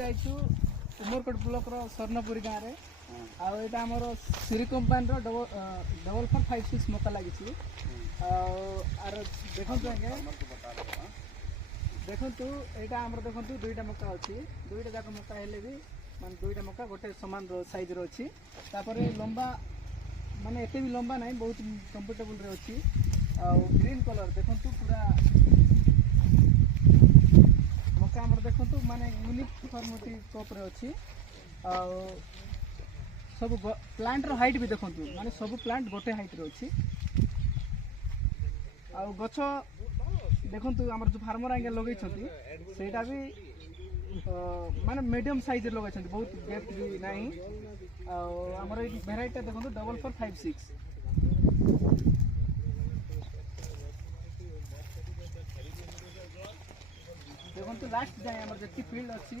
जाइछु Umarkot block रो स्वर्णपुरी गाँव रे आउ आमर श्री कंपानी डबल 456 मका लगी आर देखु आगे देखु यहाँ आम देखु दुईटा मका अच्छी दुईटा जाक मका हेले भी मान दुईटा मका गोटे सामान साइज रो अच्छी तापर लंबा माने एते भी लंबा नहीं बहुत कंफर्टेबल रे अच्छी ग्रीन कलर देखु पूरा मका आमर देखु माने यूनिक फॉर्मेटिव कप रे अच्छी सब प्लांट रो हाइट भी देखु माने सब प्लांट गोटे हाइट रे अच्छी आ गछ देखु आमर जो फार्मर आगे लगे सेटा भी माने मीडियम साइज लगे बहुत डेप्थ भी नहीं आमर भेराइटी देखो 4456 देखो लास्ट जाए आमर जी फील्ड अच्छी